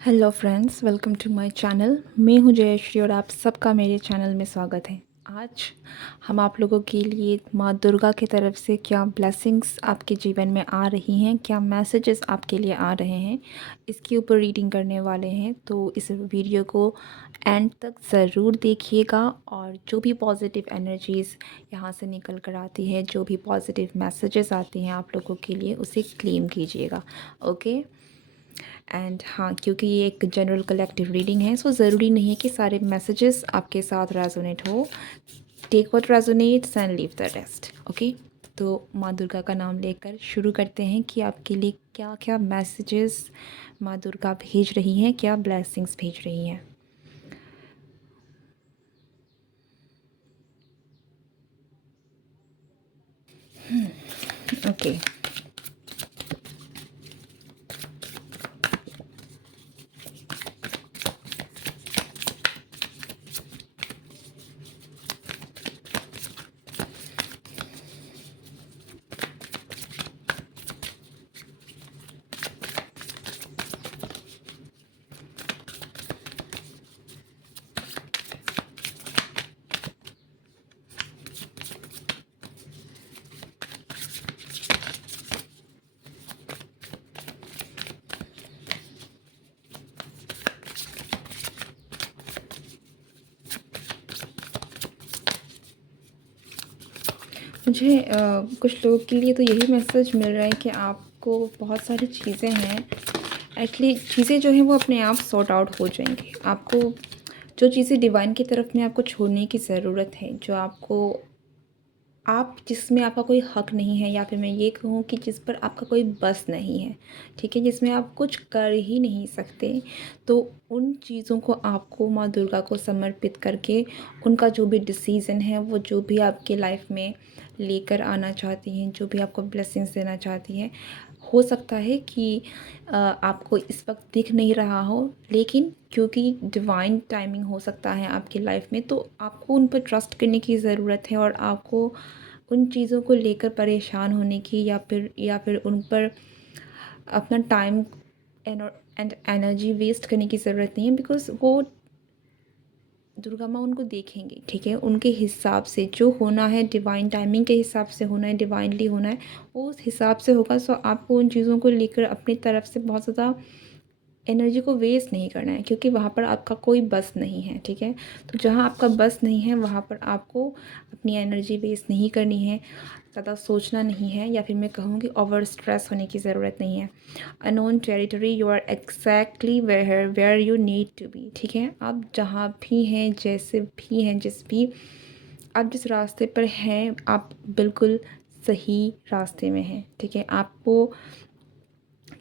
Hello friends, welcome to my channel. मैं हूं जयश्री और आप सबका मेरे चैनल में स्वागत है। आज हम आप लोगों के लिए माँ दुर्गा की तरफ से क्या ब्लेसिंग्स आपके जीवन में आ रही हैं, क्या मैसेजेस आपके लिए आ रहे हैं, इसके ऊपर रीडिंग करने वाले हैं। तो इस वीडियो को एंड तक ज़रूर देखिएगा और जो भी पॉजिटिव एनर्जीज़ यहाँ से निकल कर आती है, जो भी पॉजिटिव मैसेजेस आती हैं आप लोगों के लिए, उसे क्लेम कीजिएगा। ओके। एंड हाँ, क्योंकि ये एक जनरल कलेक्टिव रीडिंग है, सो ज़रूरी नहीं है कि सारे मैसेजेस आपके साथ रेजोनेट हो। Take what resonates and leave the rest. Okay. तो माँ दुर्गा का नाम लेकर शुरू करते हैं कि आपके लिए क्या क्या मैसेजेस माँ दुर्गा भेज रही हैं, क्या ब्लेसिंग्स भेज रही हैं। ओके। मुझे कुछ लोगों के लिए तो यही मैसेज मिल रहा है कि आपको बहुत सारी चीज़ें हैं, एक्चुअली चीज़ें जो हैं वो अपने आप सॉर्ट आउट हो जाएंगी। आपको जो चीज़ें डिवाइन की तरफ में आपको छोड़ने की ज़रूरत है, जो आपको आप जिसमें आपका कोई हक नहीं है, या फिर मैं ये कहूँ कि जिस पर आपका कोई बस नहीं है, ठीक है, जिसमें आप कुछ कर ही नहीं सकते, तो उन चीज़ों को आपको माँ दुर्गा को समर्पित करके उनका जो भी डिसीज़न है, वो जो भी आपके लाइफ में लेकर आना चाहती हैं, जो भी आपको ब्लेसिंग्स देना चाहती हैं, हो सकता है कि आपको इस वक्त दिख नहीं रहा हो, लेकिन क्योंकि डिवाइन टाइमिंग हो सकता है आपकी लाइफ में, तो आपको उन पर ट्रस्ट करने की ज़रूरत है और आपको उन चीज़ों को लेकर परेशान होने की या फिर उन पर अपना टाइम एंड एनर्जी वेस्ट करने की ज़रूरत नहीं है, बिकॉज़ वो दुर्गा माँ उनको देखेंगी, ठीक है, उनके हिसाब से जो होना है, डिवाइन टाइमिंग के हिसाब से होना है, डिवाइनली होना है, वो उस हिसाब से होगा। सो आपको उन चीज़ों को लेकर अपनी तरफ से बहुत ज़्यादा एनर्जी को वेस्ट नहीं करना है, क्योंकि वहाँ पर आपका कोई बस नहीं है, ठीक है। तो जहाँ आपका बस नहीं है, वहाँ पर आपको अपनी एनर्जी वेस्ट नहीं करनी है, ज़्यादा सोचना नहीं है, या फिर मैं कहूँगी ओवर स्ट्रेस होने की ज़रूरत नहीं है। Unknown territory, you are exactly where you need to be, ठीक है। आप जहाँ भी हैं, जैसे भी हैं, आप जिस रास्ते पर हैं, आप बिल्कुल सही रास्ते में हैं, ठीक है। आपको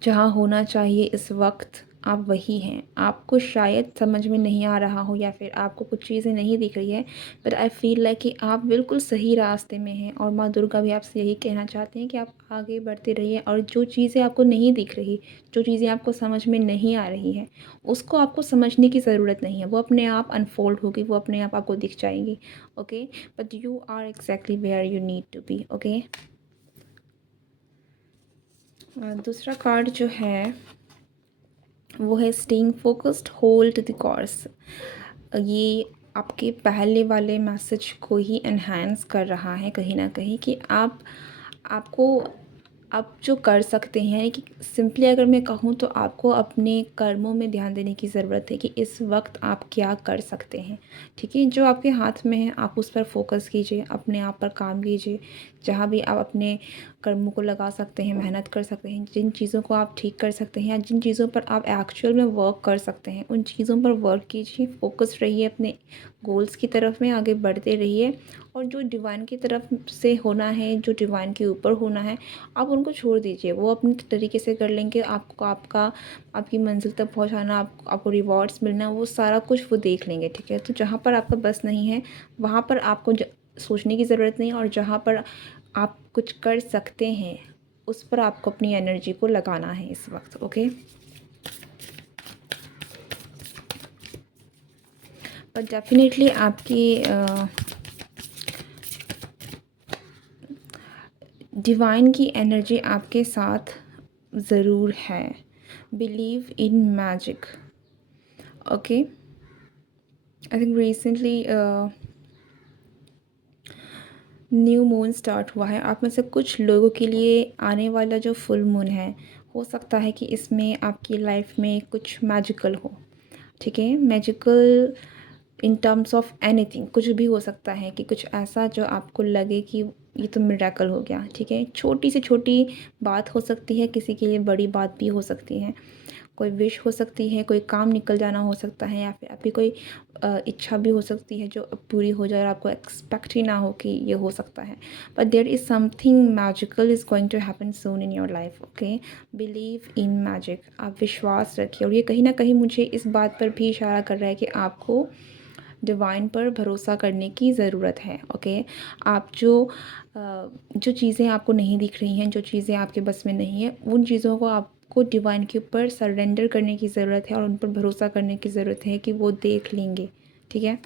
जहाँ होना चाहिए इस वक्त, आप वही हैं। आपको शायद समझ में नहीं आ रहा हो, या फिर आपको कुछ चीज़ें नहीं दिख रही है, बट आई फील लाइक कि आप बिल्कुल सही रास्ते में हैं, और माँ दुर्गा भी आपसे यही कहना चाहते हैं कि आप आगे बढ़ते रहिए, और जो चीज़ें आपको नहीं दिख रही, जो चीज़ें आपको समझ में नहीं आ रही हैं, उसको आपको समझने की ज़रूरत नहीं है, वो अपने आप अनफोल्ड होगी, वो अपने आप आपको दिख जाएंगी। Okay. But you are exactly where you need to be. Okay. दूसरा कार्ड जो है वो है staying focused, hold the course. ये आपके पहले वाले मैसेज को ही एनहांस कर रहा है कहीं ना कहीं, कि आपको आप जो कर सकते हैं, कि सिंपली अगर मैं कहूँ तो आपको अपने कर्मों में ध्यान देने की ज़रूरत है, कि इस वक्त आप क्या कर सकते हैं, ठीक है। जो आपके हाथ में है आप उस पर फोकस कीजिए, अपने आप पर काम कीजिए। जहाँ भी आप अपने कर्मों को लगा सकते हैं, मेहनत कर सकते हैं, जिन चीज़ों को आप ठीक कर सकते हैं, या जिन चीज़ों पर आप एक्चुअल में वर्क कर सकते हैं, उन चीज़ों पर वर्क कीजिए। फोकस रहिए अपने गोल्स की तरफ में, आगे बढ़ते रहिए, और जो डिवाइन की तरफ से होना है, जो डिवाइन के ऊपर होना है, आप उनको छोड़ दीजिए, वो अपने तरीके से कर लेंगे। आपको आपकी मंजिल तक पहुंचाना, आपको रिवॉर्ड्स मिलना, वो सारा कुछ वो देख लेंगे, ठीक है। तो जहाँ पर आपका बस नहीं है, वहाँ पर आपको सोचने की ज़रूरत नहीं, और जहाँ पर आप कुछ कर सकते हैं, उस पर आपको अपनी एनर्जी को लगाना है इस वक्त। ओके। पर डेफिनेटली आपकी डिवाइन की एनर्जी आपके साथ ज़रूर है। Believe in magic, okay, I think recently new moon start हुआ है। आप में से कुछ लोगों के लिए आने वाला जो फुल मून है, हो सकता है कि इसमें आपकी लाइफ में कुछ मैजिकल हो। ठीक है, magical in terms of anything, कुछ भी हो सकता है कि कुछ ऐसा जो आपको लगे कि ये तो मिरेकल हो गया। ठीक है, छोटी से छोटी बात हो सकती है, किसी के लिए बड़ी बात भी हो सकती है। कोई विश हो सकती है, कोई काम निकल जाना हो सकता है, या फिर आपकी कोई इच्छा भी हो सकती है जो अब पूरी हो जाए और आपको एक्सपेक्ट ही ना हो कि ये हो सकता है। But there is something magical is going to happen soon in your life. Okay, believe in magic, आप विश्वास रखिए। और ये कहीं ना कहीं मुझे इस बात पर भी इशारा कर रहा है कि आपको डिवाइन पर भरोसा करने की ज़रूरत है। ओके, आप जो चीज़ें आपको नहीं दिख रही हैं, जो चीज़ें आपके बस में नहीं है, उन चीज़ों को आपको डिवाइन के ऊपर सरेंडर करने की ज़रूरत है और उन पर भरोसा करने की ज़रूरत है कि वो देख लेंगे। ठीक है,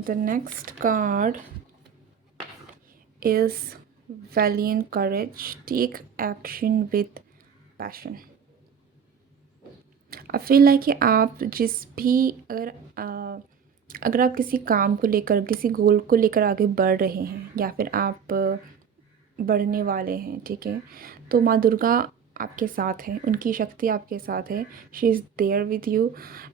the next card is valiant courage, take action with passion. I feel like कि आप जिस भी अगर आप किसी काम को लेकर, किसी गोल को लेकर आगे बढ़ रहे हैं, या फिर आप बढ़ने वाले हैं, ठीक है, तो माँ दुर्गा आपके साथ है, उनकी शक्ति आपके साथ है। She is there with you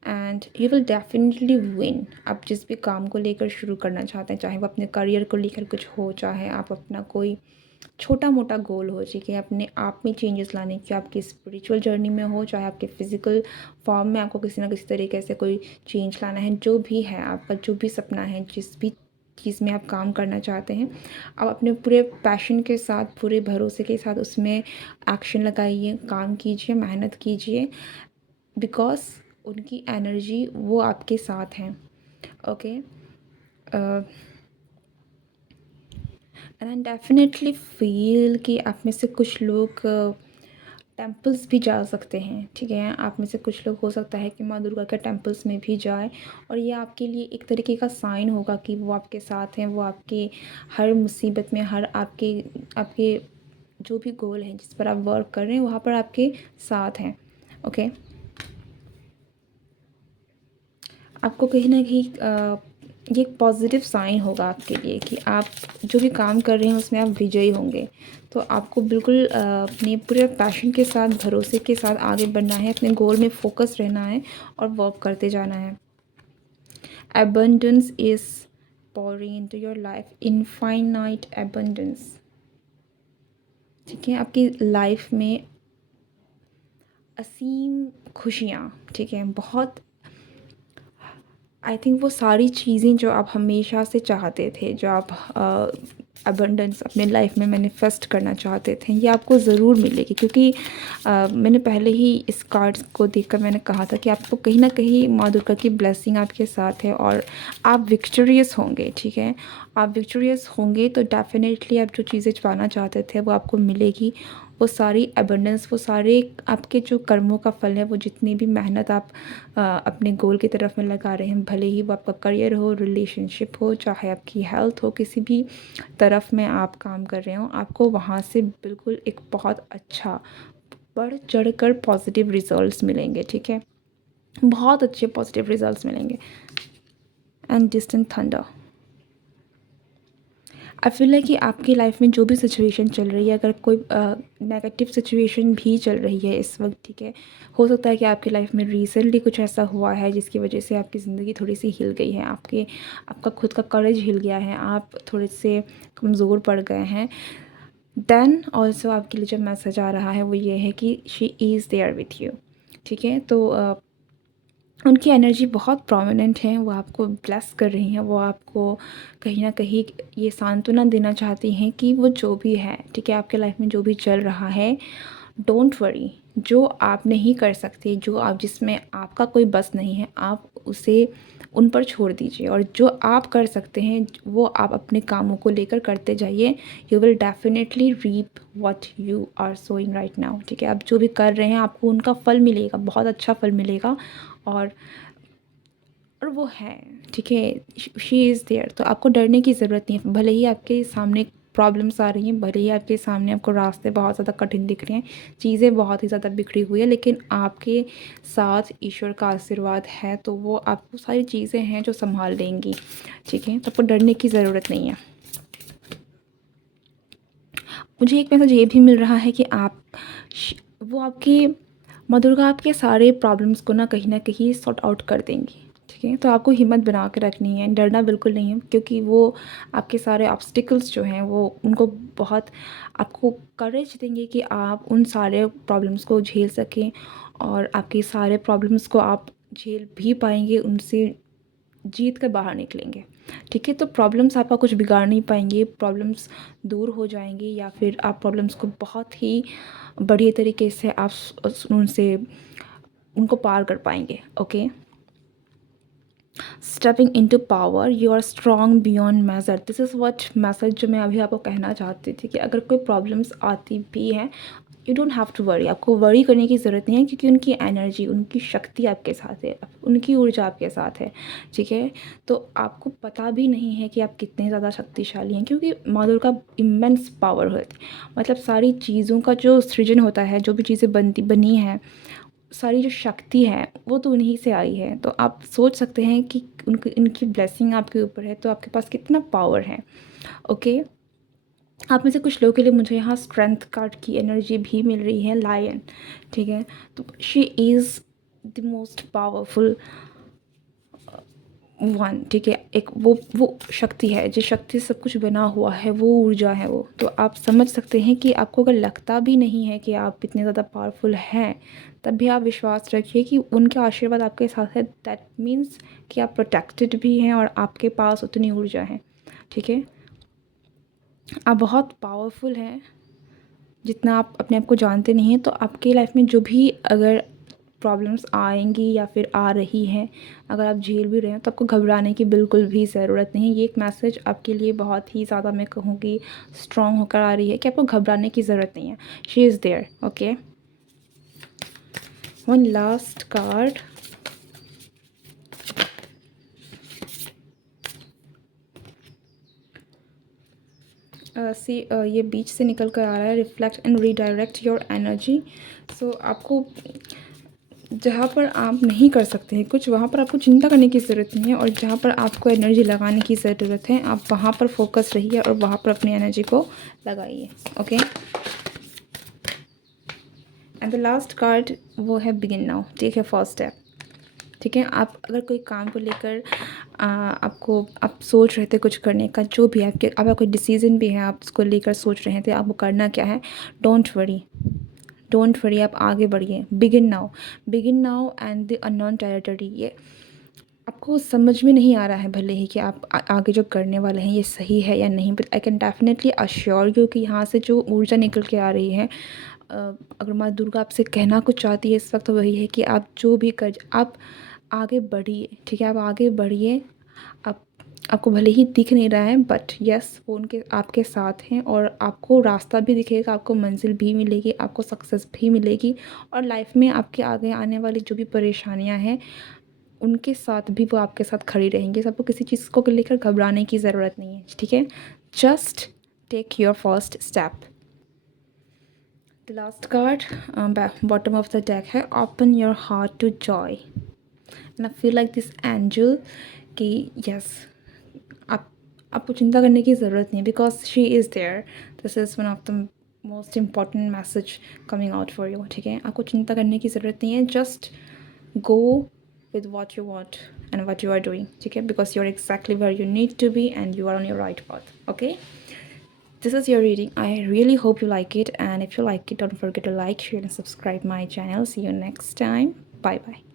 and you will definitely win. आप जिस भी काम को लेकर शुरू करना चाहते हैं, चाहे वो अपने करियर को लेकर कुछ हो, चाहे आप अपना कोई छोटा मोटा गोल हो, ठीक है, अपने आप में चेंजेस लाने की, आपकी स्पिरिचुअल जर्नी में हो, चाहे आपके फिजिकल फॉर्म में आपको किसी ना किसी तरीके से कोई चेंज लाना है, जो भी है आपका, जो भी सपना है, जिस भी चीज़ में आप काम करना चाहते हैं, आप अपने पूरे पैशन के साथ, पूरे भरोसे के साथ उसमें एक्शन लगाइए, काम कीजिए, मेहनत कीजिए, बिकॉज उनकी एनर्जी वो आपके साथ हैं। Okay, and I definitely feel कि आप में से कुछ लोग टेम्पल्स भी जा सकते हैं। ठीक है, आप में से कुछ लोग हो सकता है कि माँ दुर्गा के टेम्पल्स में भी जाए, और ये आपके लिए एक तरीके का साइन होगा कि वो आपके साथ हैं, वो आपके हर मुसीबत में, हर आपके आपके जो भी गोल है जिस पर आप वर्क कर रहे हैं, वहाँ पर आपके साथ हैं। ओके, आपको कहीं ना कहीं ये एक पॉजिटिव साइन होगा आपके लिए कि आप जो भी काम कर रहे हैं उसमें आप विजयी होंगे। तो आपको बिल्कुल अपने पूरे पैशन के साथ, भरोसे के साथ आगे बढ़ना है, अपने गोल में फोकस रहना है और वर्क करते जाना है। abundance is pouring into your life, infinite abundance। ठीक है, आपकी लाइफ में असीम खुशियाँ, ठीक है, बहुत, आई थिंक वो सारी चीज़ें जो आप हमेशा से चाहते थे, जो आप अबंडेंस अपने लाइफ में मैनिफेस्ट करना चाहते थे, ये आपको ज़रूर मिलेगी। क्योंकि मैंने पहले ही इस कार्ड्स को देखकर मैंने कहा था कि आपको कहीं ना कहीं माँ दुर्गा की ब्लेसिंग आपके साथ है और आप विक्टोरियस होंगे। ठीक है, आप विक्टोरियस होंगे तो डेफिनेटली आप जो चीज़ें पाना चाहते थे वो आपको मिलेगी। वो सारी अबंडेंस, वो सारे आपके जो कर्मों का फल है, वो जितनी भी मेहनत आप अपने गोल की तरफ में लगा रहे हैं, भले ही वो आपका करियर हो, रिलेशनशिप हो, चाहे आपकी हेल्थ हो, किसी भी तरफ में आप काम कर रहे हो, आपको वहाँ से बिल्कुल एक बहुत अच्छा बढ़ चढ़ कर पॉजिटिव रिजल्ट्स मिलेंगे। ठीक है, बहुत अच्छे पॉजिटिव रिजल्ट्स मिलेंगे। And distant thunder, I feel like कि आपकी लाइफ में जो भी सिचुएशन चल रही है, अगर कोई नेगेटिव सिचुएशन भी चल रही है इस वक्त, ठीक है, हो सकता है कि आपकी लाइफ में रिसेंटली कुछ ऐसा हुआ है जिसकी वजह से आपकी ज़िंदगी थोड़ी सी हिल गई है, आपका खुद का करेज हिल गया है, आप थोड़े से कमज़ोर पड़ गए हैं। देन ऑल्सो आपके लिए जो मैसेज आ रहा है वो ये है कि she is there with you. ठीक है, तो उनकी एनर्जी बहुत प्रोमिनेंट है, वो आपको ब्लेस कर रही हैं, वो आपको कहीं ना कहीं ये सांत्वना देना चाहती हैं कि वो जो भी है, ठीक है, आपके लाइफ में जो भी चल रहा है, डोंट वरी, जो आप नहीं कर सकते, जो आप जिसमें आपका कोई बस नहीं है, आप उसे उन पर छोड़ दीजिए, और जो आप कर सकते हैं वो आप अपने कामों को लेकर करते जाइए। You will definitely reap what you are sowing right now, ठीक है। आप जो भी कर रहे हैं आपको उनका फल मिलेगा, बहुत अच्छा फल मिलेगा। और वो है, ठीक है, शी इज़ देयर। तो आपको डरने की ज़रूरत नहीं है। भले ही आपके सामने प्रॉब्लम्स आ रही हैं, भले ही आपके सामने आपको रास्ते बहुत ज़्यादा कठिन दिख रहे हैं, चीज़ें बहुत ही ज़्यादा बिखरी हुई है, लेकिन आपके साथ ईश्वर का आशीर्वाद है, तो वो आपको सारी चीज़ें हैं जो संभाल लेंगी, ठीक है। तो आपको डरने की ज़रूरत नहीं है। मुझे एक मैसेज ये भी मिल रहा है कि वो आपकी माँ दुर्गा आपके सारे प्रॉब्लम्स को ना कहीं सॉर्ट आउट कर देंगी, ठीक है। तो आपको हिम्मत बना के रखनी है, डरना बिल्कुल नहीं है, क्योंकि वो आपके सारे ऑब्स्टिकल्स जो हैं वो उनको बहुत आपको करेज देंगे कि आप उन सारे प्रॉब्लम्स को झेल सकें, और आपके सारे प्रॉब्लम्स को आप झेल भी पाएंगे, उनसे जीत कर बाहर निकलेंगे, ठीक है। तो प्रॉब्लम्स आपका कुछ बिगाड़ नहीं पाएंगे, प्रॉब्लम्स दूर हो जाएंगी, या फिर आप प्रॉब्लम्स को बहुत ही बढ़िया तरीके से आप उनसे उनको पार कर पाएंगे, okay. Stepping into power, you are strong beyond measure. This is what message जो मैं अभी आपको कहना चाहती थी, कि अगर कोई प्रॉब्लम्स आती भी हैं, you don't have to worry, आपको वरी करने की ज़रूरत नहीं है, क्योंकि उनकी एनर्जी, उनकी शक्ति आपके साथ है, उनकी ऊर्जा आपके साथ है, ठीक है। तो आपको पता भी नहीं है कि आप कितने ज़्यादा शक्तिशाली हैं, क्योंकि माँ दुर्गा का इमेंस पावर होती है, मतलब सारी चीज़ों का जो सृजन होता है, जो भी चीज़ें बनी हैं, सारी जो शक्ति है वो तो उन्हीं से आई है। तो आप सोच सकते हैं कि उनकी इनकी ब्लेसिंग आपके ऊपर है, तो आपके पास कितना पावर है, ओके। आप में से कुछ लोगों के लिए मुझे यहाँ स्ट्रेंथ कार्ड की एनर्जी भी मिल रही है, लायन, ठीक है। तो she is the most powerful one, ठीक है। एक वो शक्ति है, जिस शक्ति से सब कुछ बना हुआ है, वो ऊर्जा है वो। तो आप समझ सकते हैं कि आपको अगर लगता भी नहीं है कि आप इतने ज़्यादा पावरफुल हैं, तब भी आप विश्वास रखिए कि उनका आशीर्वाद आपके साथ है। दैट मीन्स कि आप प्रोटेक्टेड भी हैं, और आपके पास उतनी ऊर्जा है, ठीक है। आप बहुत पावरफुल हैं, जितना आप अपने आप को जानते नहीं हैं। तो आपकी लाइफ में जो भी अगर प्रॉब्लम्स आएंगी या फिर आ रही हैं, अगर आप झेल भी रहे हैं, तो आपको घबराने की बिल्कुल भी ज़रूरत नहीं। ये एक मैसेज आपके लिए बहुत ही ज़्यादा, मैं कहूँगी, स्ट्रॉन्ग होकर आ रही है, कि आपको घबराने की ज़रूरत नहीं है। She is there, okay. One last card, ये बीच से निकल कर आ रहा है, reflect and redirect your energy. So आपको जहाँ पर आप नहीं कर सकते हैं कुछ, वहाँ पर आपको चिंता करने की ज़रूरत नहीं है, और जहाँ पर आपको एनर्जी लगाने की ज़रूरत है, आप वहाँ पर फोकस रहिए और वहाँ पर अपनी एनर्जी को लगाइए, okay. And the last card वो है बिगिन नाउ, ठीक है, फर्स्ट स्टेप, ठीक है। आप अगर कोई काम को लेकर आप सोच रहे थे कुछ करने का, जो भी आपका कोई डिसीजन भी है, आप उसको लेकर सोच रहे थे आपको करना क्या है, डोंट वरी, डोंट वरी, आप आगे बढ़िए। Begin now, begin now and the unknown territory. ये आपको समझ में नहीं आ रहा है भले ही कि आप आगे जो करने वाले हैं ये सही है या नहीं, but I can definitely assure you कि यहाँ से जो ऊर्जा निकल के आ रही है, अगर माँ दुर्गा आपसे कहना कुछ चाहती है इस वक्त, तो वही है कि आप जो भी कर, आप आगे बढ़िए, ठीक है। आप आगे बढ़िए। आप आपको भले ही दिख नहीं रहा है, बट यस, वो उनके आपके साथ हैं, और आपको रास्ता भी दिखेगा, आपको मंजिल भी मिलेगी, आपको सक्सेस भी मिलेगी, और लाइफ में आपके आगे आने वाली जो भी परेशानियां हैं, उनके साथ भी वो आपके साथ खड़ी रहेंगी। सबको किसी चीज़ को लेकर घबराने की ज़रूरत नहीं है, ठीक है। Just take your first step. The last card bottom of the deck है, open your heart to joy. And I feel like this angel कि यस, आप आपको चिंता करने की ज़रूरत नहीं है, because she is there. This is one of the most important message coming out for you, ठीक है। आपको चिंता करने की ज़रूरत नहीं है, just go with what you want and what you are doing, okay, because you're exactly where you need to be and you are on your right path, okay. This is your reading. I really hope you like it, and if you like it, don't forget to like, share and subscribe my channel. See you next time. Bye bye.